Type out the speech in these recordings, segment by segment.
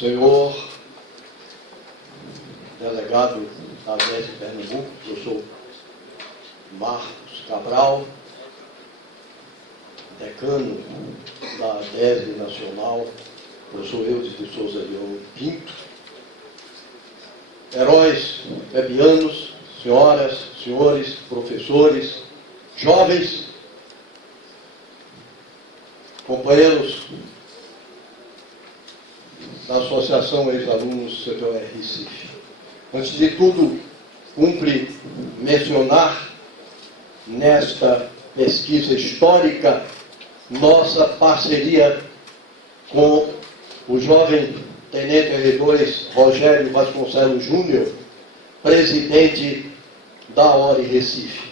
Senhor delegado da ADESE de Pernambuco, professor Marcos Cabral, decano da ADESE Nacional, professor Eudes de Souza Leão Pinto, heróis bebianos, senhoras, senhores, professores, jovens, companheiros da Associação Ex-Alunos CPOR Recife. Antes de tudo, cumpre mencionar nesta pesquisa histórica nossa parceria com o jovem Tenente R2 Rogério Vasconcelos Júnior, presidente da ORE Recife.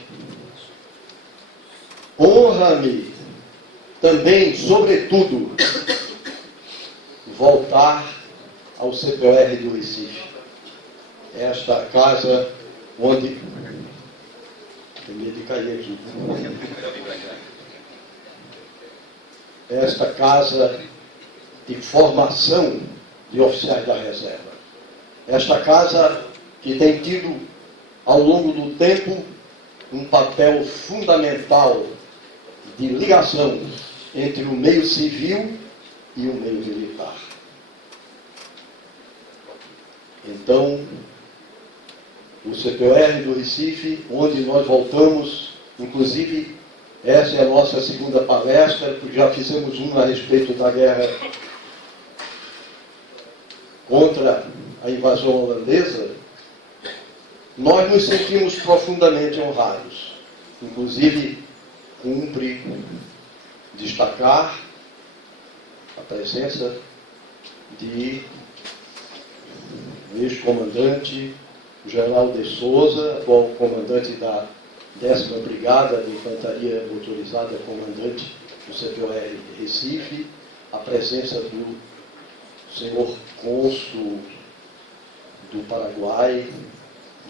Honra-me também, sobretudo, voltar ao CPOR do Recife. Esta casa onde... Tem medo de cair aqui. Esta casa de formação de oficiais da reserva. Esta casa que tem tido, ao longo do tempo, um papel fundamental de ligação entre o meio civil e o meio militar. Então, o CPOR do Recife, onde nós voltamos, inclusive, essa é a nossa segunda palestra, porque já fizemos uma a respeito da guerra contra a invasão holandesa, nós nos sentimos profundamente honrados. Inclusive, cumpre destacar a presença de ex-comandante General de Souza, atual comandante da 10ª Brigada de Infantaria Motorizada, comandante do CPOR Recife, a presença do senhor cônsul do Paraguai,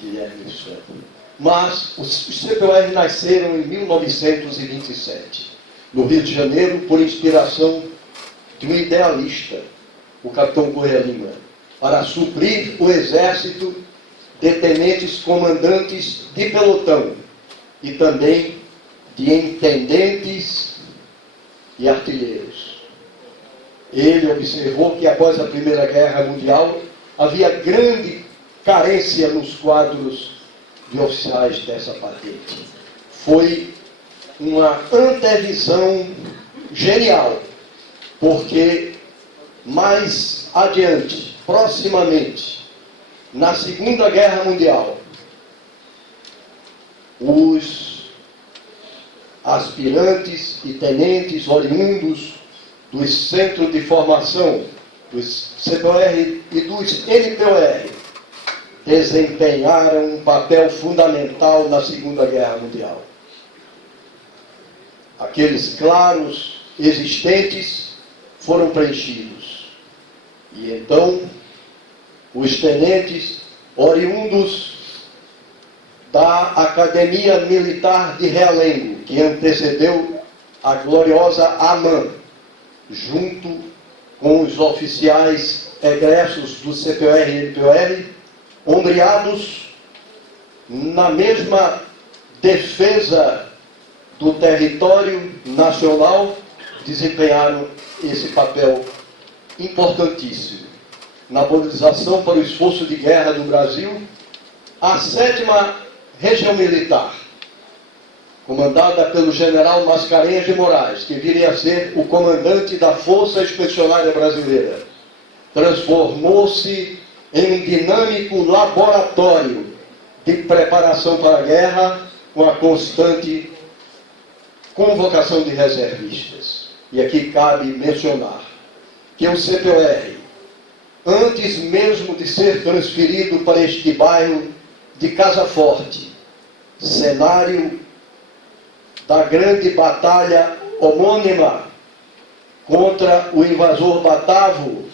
Guilherme Santos. Mas os CPOR nasceram em 1927, no Rio de Janeiro, por inspiração de um idealista, o capitão Correia Lima, para suprir o exército de tenentes comandantes de pelotão e também de intendentes e artilheiros. Ele observou que após a Primeira Guerra Mundial havia grande carência nos quadros de oficiais dessa patente. Foi uma antevisão genial, porque mais adiante, proximamente, na Segunda Guerra Mundial, os aspirantes e tenentes oriundos dos centros de formação, dos CPOR e dos NPOR, desempenharam um papel fundamental na Segunda Guerra Mundial. Aqueles claros existentes foram preenchidos. E então, os tenentes oriundos da Academia Militar de Realengo, que antecedeu a gloriosa AMAN, junto com os oficiais egressos do CPOR e NPOR, ombreados na mesma defesa do território nacional, desempenharam esse papel importantíssimo na mobilização para o esforço de guerra do Brasil. A 7ª Região Militar, comandada pelo general Mascarenhas de Moraes, que viria a ser o comandante da Força Expedicionária Brasileira, transformou-se em um dinâmico laboratório de preparação para a guerra, com a constante convocação de reservistas. E aqui cabe mencionar que o CPOR, antes mesmo de ser transferido para este bairro de Casa Forte, cenário da grande batalha homônima contra o invasor Batavo,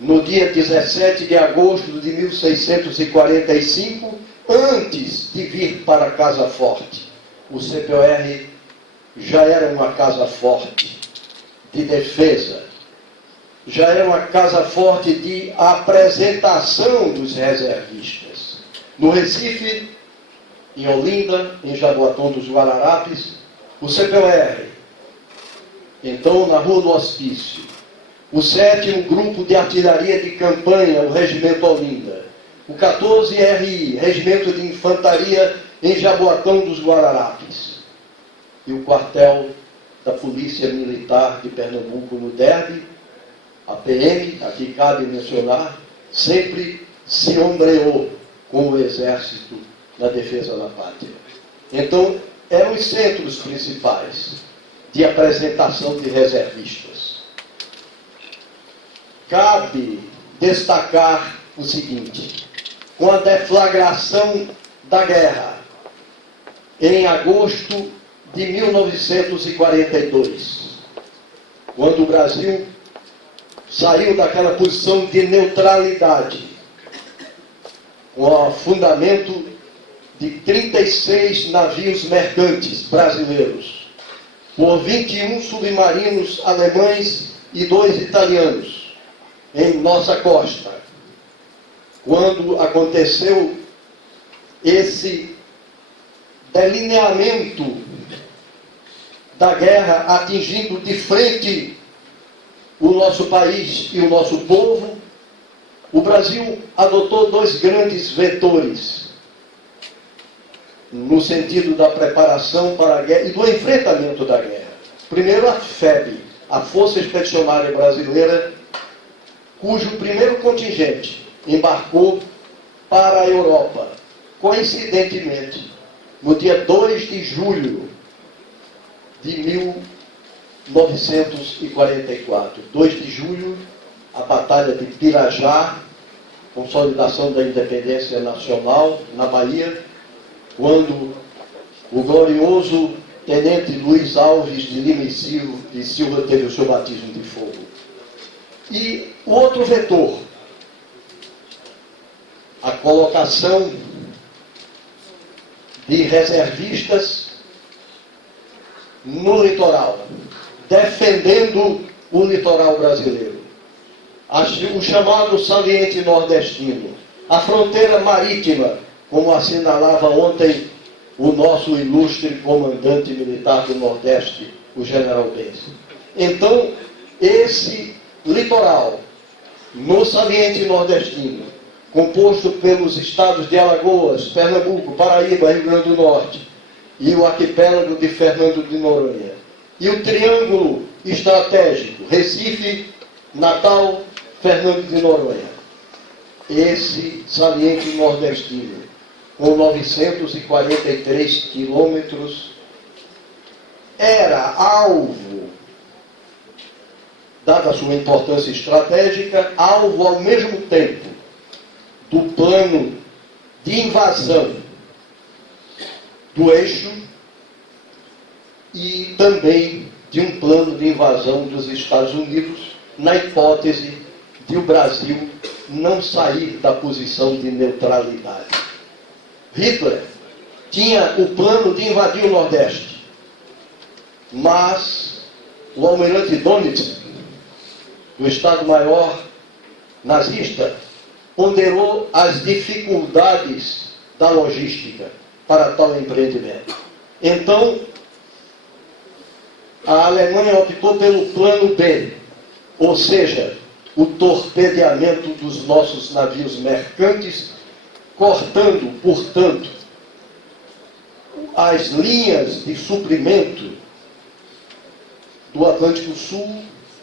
no dia 17 de agosto de 1645, antes de vir para Casa Forte, o CPOR já era uma casa forte de defesa já era uma casa forte de apresentação dos reservistas. No Recife, em Olinda, em Jaboatão dos Guararapes, o CPOR. Então, na Rua do Hospício, o 7º Grupo de Artilharia de Campanha, o Regimento Olinda. O 14 RI, Regimento de Infantaria em Jaboatão dos Guararapes. E o quartel da Polícia Militar de Pernambuco no Derby, a PM, aqui cabe mencionar, sempre se ombreou com o Exército na defesa da pátria. Então, eram os centros principais de apresentação de reservistas. Cabe destacar o seguinte: com a deflagração da guerra, em agosto de 1942, quando o Brasil saiu daquela posição de neutralidade, com o afundamento de 36 navios mercantes brasileiros, por 21 submarinos alemães e 2 italianos, em nossa costa. Quando aconteceu esse delineamento da guerra atingindo de frente o nosso país e o nosso povo, o Brasil adotou 2 grandes vetores no sentido da preparação para a guerra e do enfrentamento da guerra. Primeiro, a FEB, a Força Expedicionária Brasileira, cujo primeiro contingente embarcou para a Europa, coincidentemente, no dia 2 de julho de 1944. 2 de julho, a Batalha de Pirajá, consolidação da independência nacional na Bahia, quando o glorioso tenente Luiz Alves de Lima e Silva teve o seu batismo de fogo. E o outro vetor, a colocação de reservistas no litoral, defendendo o litoral brasileiro. O chamado saliente nordestino, a fronteira marítima, como assinalava ontem o nosso ilustre comandante militar do Nordeste, o general Benson. Então, esse litoral, no saliente nordestino, composto pelos estados de Alagoas, Pernambuco, Paraíba, Rio Grande do Norte, e o arquipélago de Fernando de Noronha, e o triângulo estratégico, Recife, Natal, Fernando de Noronha. Esse saliente nordestino, com 943 quilômetros, era alvo, dada a sua importância estratégica, alvo ao mesmo tempo do plano de invasão do eixo e também de um plano de invasão dos Estados Unidos, na hipótese de o Brasil não sair da posição de neutralidade. Hitler tinha o plano de invadir o Nordeste, mas o almirante Dönitz, do Estado-Maior nazista, ponderou as dificuldades da logística para tal empreendimento. Então, a Alemanha optou pelo plano B, ou seja, o torpedeamento dos nossos navios mercantes, cortando, portanto, as linhas de suprimento do Atlântico Sul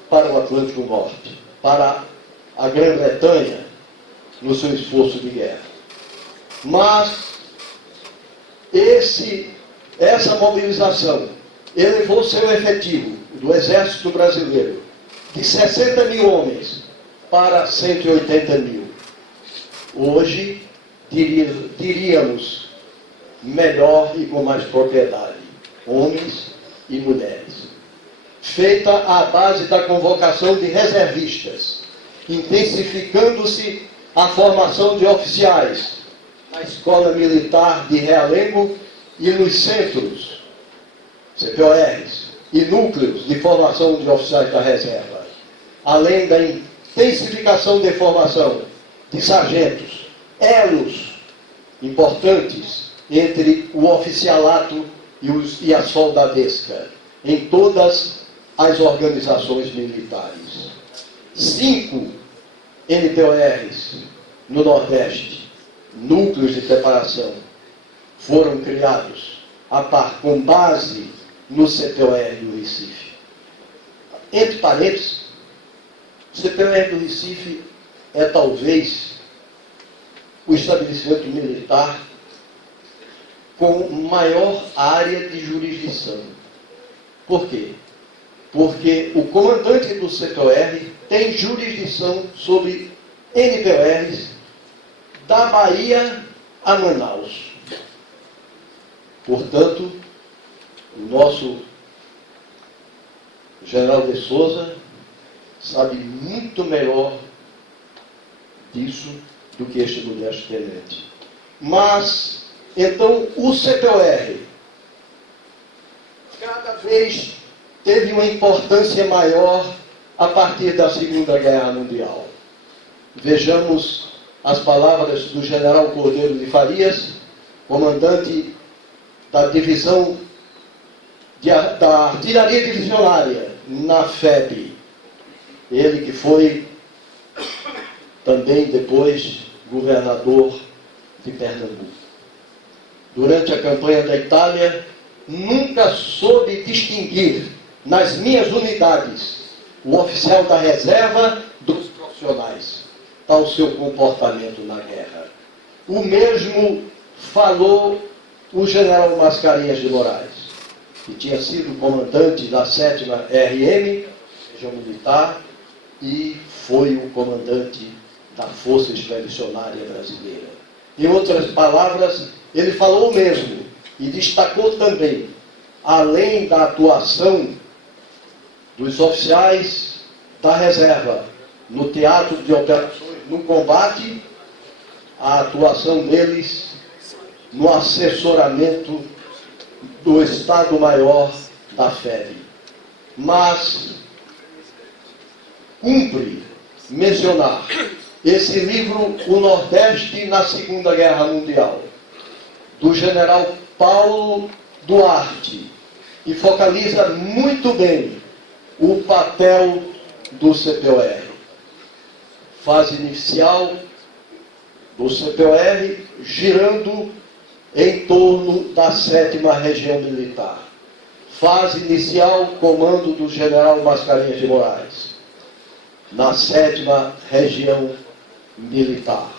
para o Atlântico Norte, para a Grã-Bretanha, no seu esforço de guerra. Mas essa mobilização elevou seu efetivo do Exército Brasileiro de 60 mil homens para 180 mil. Hoje, diríamos melhor e com mais propriedade, homens e mulheres. Feita à base da convocação de reservistas, intensificando-se a formação de oficiais na Escola Militar de Realengo e nos centros, CPORs, e núcleos de formação de oficiais da reserva. além da intensificação de formação de sargentos, elos importantes entre o oficialato e a soldadesca em todas as organizações militares. 5 NPORs no Nordeste, núcleos de preparação, foram criados com base no CPOR do Recife. Entre parênteses, o CPOR do Recife é talvez o estabelecimento militar com maior área de jurisdição. Por quê? Porque o comandante do CPOR tem jurisdição sobre NPORs da Bahia a Manaus. Portanto, o nosso general de Souza sabe muito melhor disso do que este modesto tenente. Mas, então, o CPOR cada vez teve uma importância maior a partir da Segunda Guerra Mundial. Vejamos as palavras do general Cordeiro de Farias, comandante da divisão da artilharia divisionária na FEB. Ele que foi também depois governador de Pernambuco. Durante a campanha da Itália, nunca soube distinguir nas minhas unidades o oficial da reserva dos profissionais. Tal seu comportamento na guerra. O mesmo falou o general Mascarenhas de Moraes, que tinha sido comandante da 7ª RM, região militar, e foi o comandante da Força Expedicionária Brasileira. Em outras palavras, ele falou o mesmo e destacou também, além da atuação dos oficiais da reserva no teatro de operações, no combate, a atuação deles no assessoramento do Estado-Maior da FEB. Mas cumpre mencionar esse livro, O Nordeste na Segunda Guerra Mundial, do general Paulo Duarte, e focaliza muito bem o papel do CPOR. Fase inicial do CPOR girando em torno da 7ª Região Militar. Fase inicial, comando do general Mascarenhas de Moraes, na 7ª Região Militar.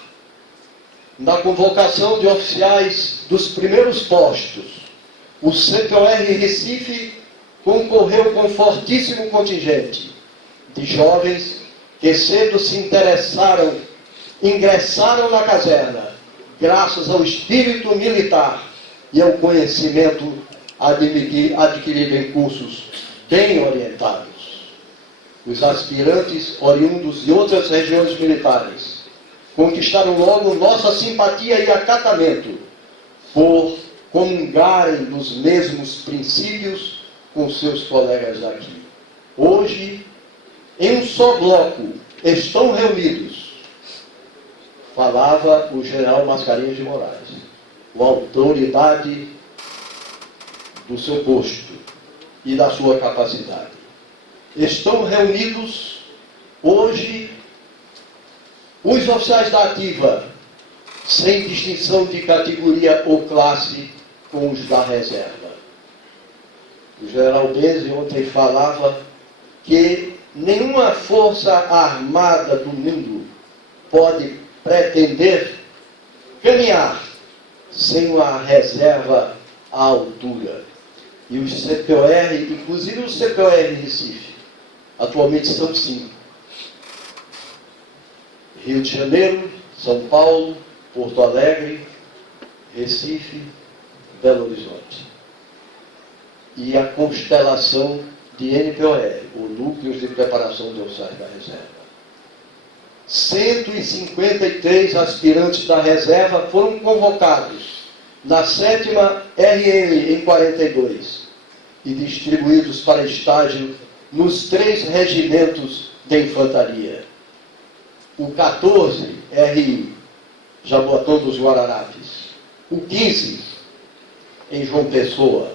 Na convocação de oficiais dos primeiros postos, o CPOR Recife concorreu com fortíssimo contingente de jovens que cedo se interessaram, ingressaram na caserna, graças ao espírito militar e ao conhecimento adquirido em cursos bem orientados. Os aspirantes oriundos de outras regiões militares conquistaram logo nossa simpatia e acatamento por comungarem dos mesmos princípios com seus colegas daqui. Hoje, em um só bloco, estão reunidos, falava o general Mascarenhas de Moraes, com a autoridade do seu posto e da sua capacidade. Estão reunidos hoje os oficiais da ativa, sem distinção de categoria ou classe, com os da reserva. O general Benzi ontem falava que nenhuma força armada do mundo pode pretender caminhar sem uma reserva à altura. E os CPOR, inclusive o CPOR Recife, atualmente são 5. Rio de Janeiro, São Paulo, Porto Alegre, Recife, Belo Horizonte. E a constelação de NPOR, o Núcleos de Preparação de Oficiais da Reserva. 153 aspirantes da reserva foram convocados na 7ª RM em 42 e distribuídos para estágio nos 3 regimentos de Infantaria. O 14, RI, Jaboatão dos Guararapes. O 15, em João Pessoa.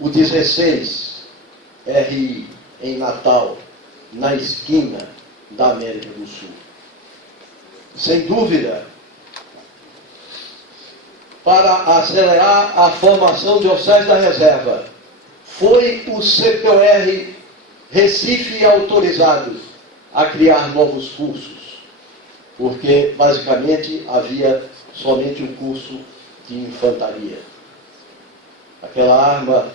O 16, RI, em Natal, na esquina da América do Sul. Sem dúvida, para acelerar a formação de oficiais da reserva, foi o CPOR Recife autorizado a criar novos cursos, porque basicamente havia somente o curso de infantaria. Aquela arma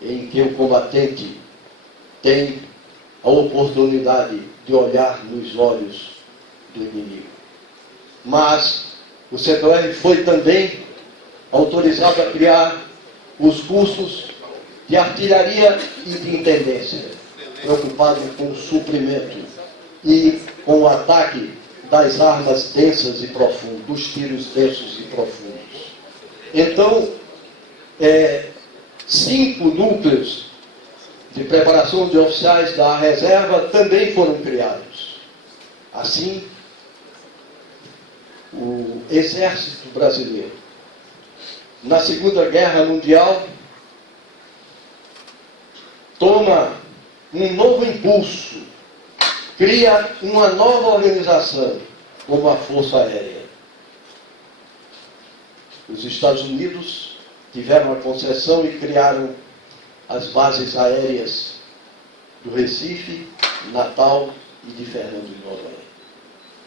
em que o combatente tem a oportunidade de olhar nos olhos do inimigo. Mas o CPOR foi também autorizado a criar os cursos de artilharia e de intendência, preocupado com o suprimento e com o ataque das armas densas e profundas, dos tiros densos e profundos. Então, 5 núcleos de preparação de oficiais da reserva também foram criados. Assim, o Exército Brasileiro, na Segunda Guerra Mundial, toma um novo impulso, cria uma nova organização, como a Força Aérea. Os Estados Unidos tiveram a concessão e criaram as bases aéreas do Recife, Natal e de Fernando de Noronha.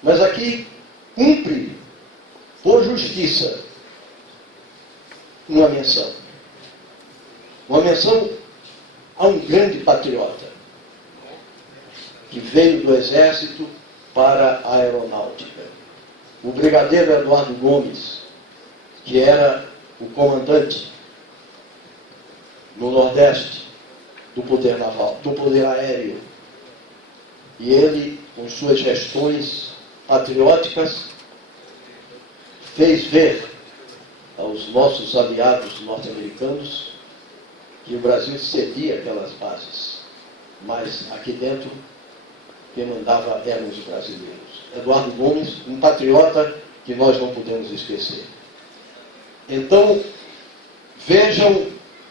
Mas aqui cumpre, por justiça, uma menção. Uma menção a um grande patriota que veio do Exército para a Aeronáutica. O brigadeiro Eduardo Gomes, que era o comandante no Nordeste do poder naval, do poder aéreo. E ele, com suas gestões patrióticas, fez ver aos nossos aliados norte-americanos que o Brasil cedia aquelas bases, mas aqui dentro quem mandava eram os brasileiros. Eduardo Gomes, um patriota que nós não podemos esquecer. Então, vejam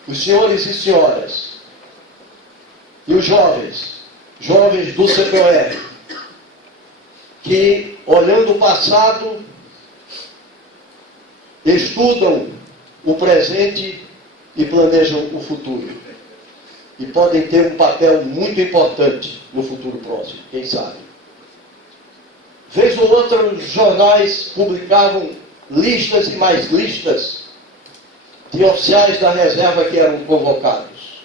os senhores e senhoras e os jovens do CPOR, que, olhando o passado, estudam o presente e planejam o futuro. E podem ter um papel muito importante no futuro próximo, quem sabe. Vez ou outra, os jornais publicavam listas e mais listas de oficiais da reserva que eram convocados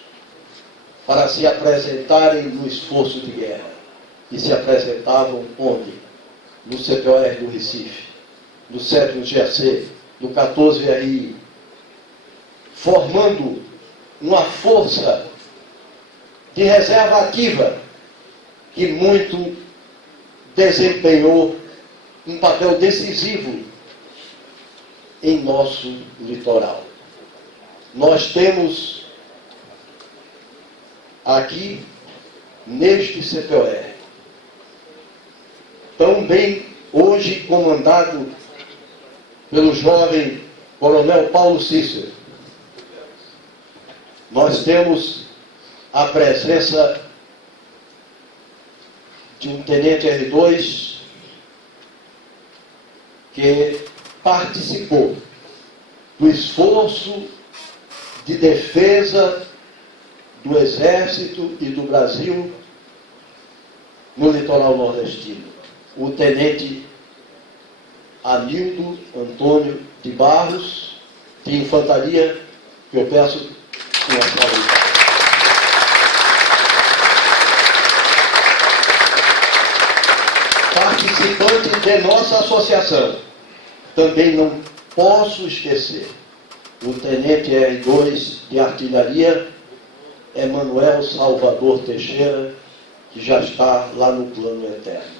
para se apresentarem no esforço de guerra. E se apresentavam onde? No CPOR do Recife, no 7º GAC, no 14 RI, formando uma força de reserva ativa que muito desempenhou um papel decisivo em nosso litoral. Nós temos aqui, neste CPOR, também hoje comandado pelo jovem coronel Paulo Cícero, nós temos a presença de um tenente R2 que participou do esforço de defesa do Exército e do Brasil no litoral nordestino. O tenente Anildo Antônio de Barros, de Infantaria, que eu peço uma salva. Participante de nossa associação. Também não posso esquecer o tenente R2 de artilharia, Emanuel Salvador Teixeira, que já está lá no plano eterno.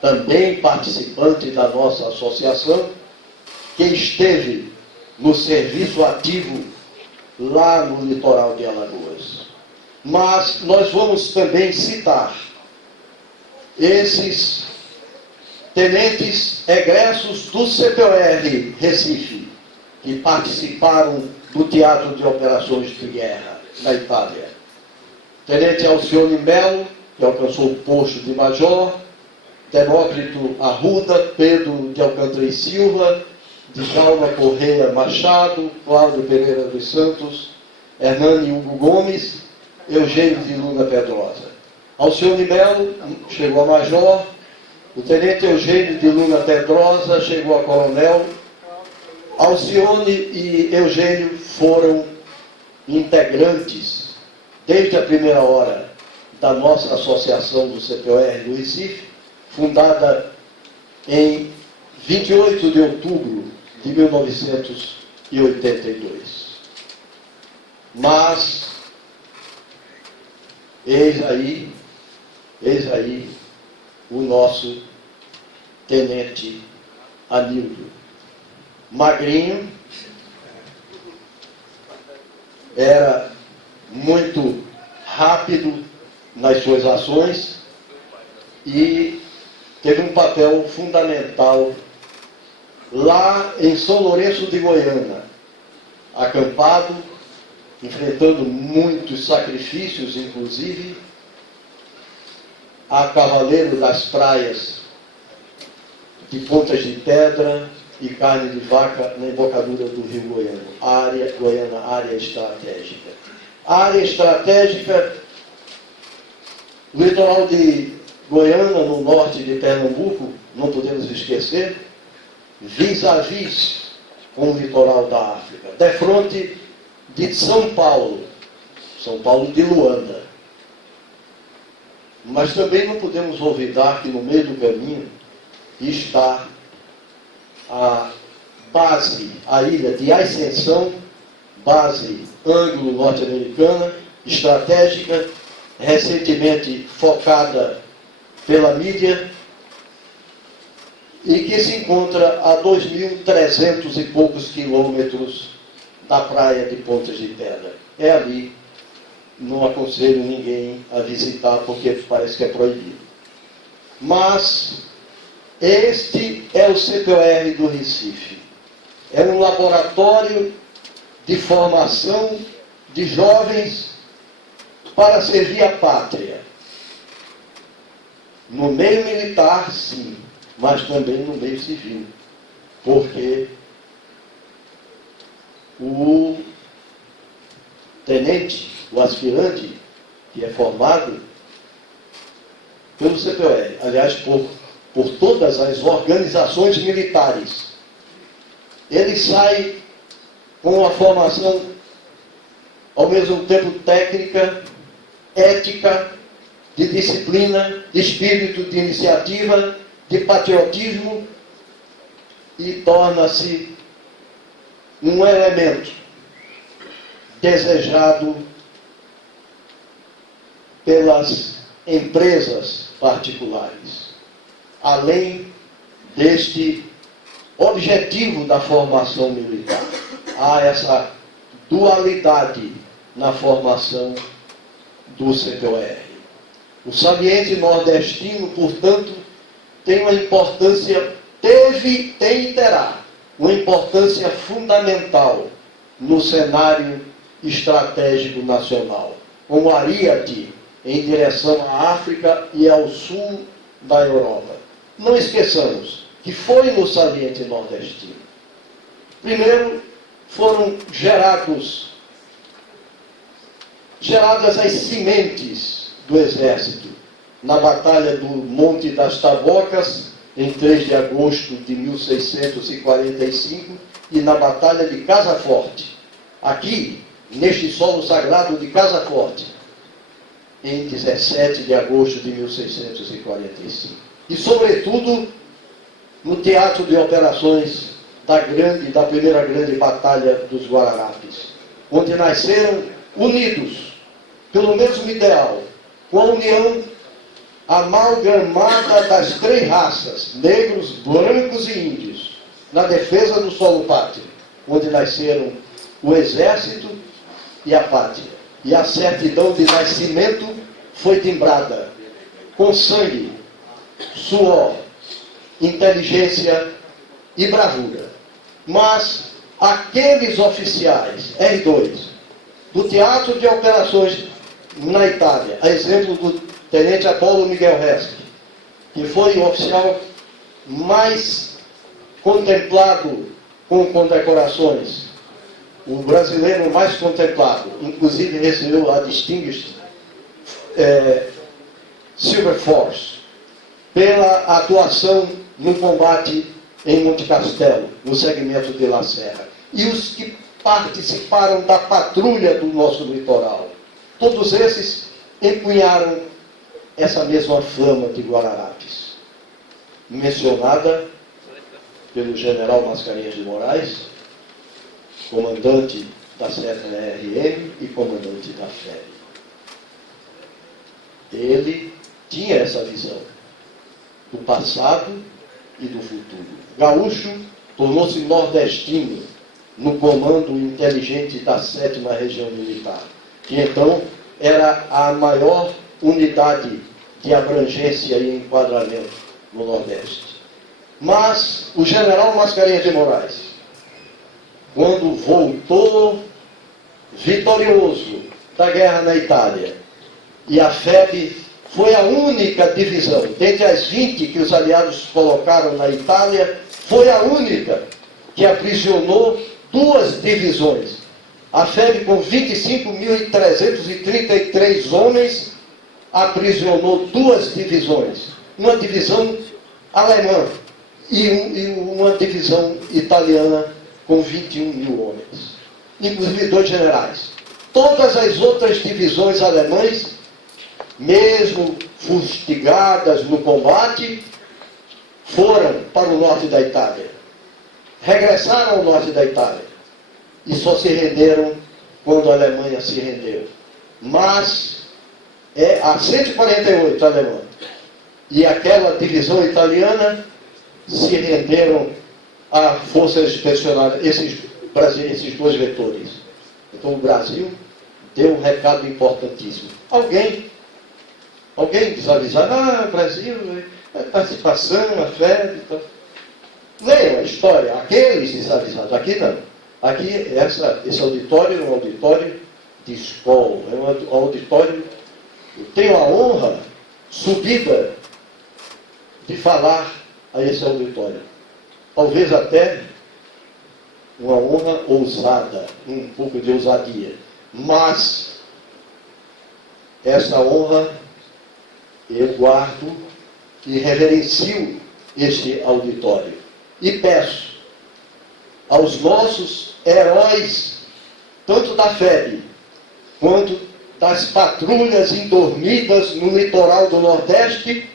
Também participante da nossa associação, que esteve no serviço ativo lá no litoral de Alagoas. Mas nós vamos também citar esses tenentes egressos do CPOR Recife, que participaram do Teatro de Operações de Guerra na Itália. Tenente Alcione Melo, que alcançou o posto de major, Demócrito Arruda, Pedro de Alcântara e Silva, Djalma Correia Machado, Cláudio Pereira dos Santos, Hernani Hugo Gomes, Eugênio de Luna Pedrosa. Alcione Melo chegou a major, o tenente Eugênio de Luna Pedrosa chegou a coronel. Alcione e Eugênio foram integrantes, desde a primeira hora, da nossa associação do CPOR do Recife, fundada em 28 de outubro de 1982. Mas, eis aí o nosso tenente Anildo. Magrinho, era muito rápido nas suas ações e teve um papel fundamental lá em São Lourenço de Goiânia, acampado, enfrentando muitos sacrifícios, inclusive, a cavaleiro das praias de Pontas de Pedra e carne de vaca na embocadura do rio Goiânia, área estratégica. A área estratégica, o litoral de Goiânia, no norte de Pernambuco, não podemos esquecer, vis-a-vis com o litoral da África, defronte de São Paulo de Luanda. Mas também não podemos olvidar que no meio do caminho está a base, a ilha de Ascensão, base anglo-norte-americana, estratégica, recentemente focada pela mídia, e que se encontra a 2.300 e poucos quilômetros da praia de Pontas de Pedra. É ali, não aconselho ninguém a visitar, porque parece que é proibido. Mas este é o CPOR do Recife. É um laboratório de formação de jovens para servir a pátria. No meio militar, sim, mas também no meio civil. Porque o tenente, o aspirante, que é formado pelo CPOR, aliás, por todas as organizações militares, ele sai com uma formação ao mesmo tempo técnica, ética, de disciplina, de espírito de iniciativa, de patriotismo, e torna-se um elemento desejado pelas empresas particulares. Além deste objetivo da formação militar, há essa dualidade na formação do CPOR. O saliente nordestino, portanto, tem uma importância, tem e terá uma importância fundamental no cenário estratégico nacional, como ariete em direção à África e ao sul da Europa. Não esqueçamos que foi no saliente nordestino. Primeiro, foram geradas as sementes do exército na Batalha do Monte das Tabocas, em 3 de agosto de 1645, e na Batalha de Casa Forte, aqui, neste solo sagrado de Casa Forte, em 17 de agosto de 1645. E, sobretudo, no Teatro de Operações da primeira grande Batalha dos Guararapes, onde nasceram unidos pelo mesmo ideal, com a união amalgamada das 3 raças, negros, brancos e índios, na defesa do solo pátrio, onde nasceram o exército e a pátria. E a certidão de nascimento foi timbrada com sangue suor, inteligência e bravura. Mas aqueles oficiais, R2, do Teatro de Operações na Itália, a exemplo do Tenente Apolo Miguel Resque, que foi o oficial mais contemplado com condecorações, o brasileiro mais contemplado, inclusive recebeu a Distinguished Silver Force, pela atuação no combate em Monte Castelo, no segmento de La Serra. E os que participaram da patrulha do nosso litoral. Todos esses empunharam essa mesma flama de Guararapes, mencionada pelo general Mascarenhas de Moraes, comandante da 7ª-RM e comandante da FEB. Ele tinha essa visão do passado e do futuro. Gaúcho tornou-se nordestino no comando inteligente da 7ª Região Militar, que então era a maior unidade de abrangência e enquadramento no Nordeste. Mas o general Mascarenhas de Moraes, quando voltou vitorioso da guerra na Itália, e a FEB foi a única divisão, dentre as 20 que os aliados colocaram na Itália, foi a única que aprisionou 2 divisões. A FEB, com 25.333 homens, aprisionou 2 divisões. Uma divisão alemã e uma divisão italiana com 21.000 homens. Inclusive 2 generais. Todas as outras divisões alemãs, mesmo fustigadas no combate, foram para o norte da Itália. Regressaram ao norte da Itália. E só se renderam quando a Alemanha se rendeu. Mas a 148 alemã e aquela divisão italiana se renderam a forças expedicionárias, esses 2 vetores. Então o Brasil deu um recado importantíssimo. Alguém desavisado, Brasil, participação, a FEB, então. Leiam a história, aqueles desavisados, aqui não. Aqui, esse auditório é um auditório de escola, é um auditório. Eu tenho a honra subida de falar a esse auditório. Talvez até uma honra ousada, um pouco de ousadia. Mas essa honra eu guardo e reverencio este auditório. E peço aos nossos heróis, tanto da FEB, quanto das patrulhas indormidas no litoral do Nordeste,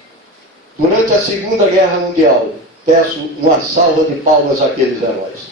durante a Segunda Guerra Mundial, peço uma salva de palmas àqueles heróis.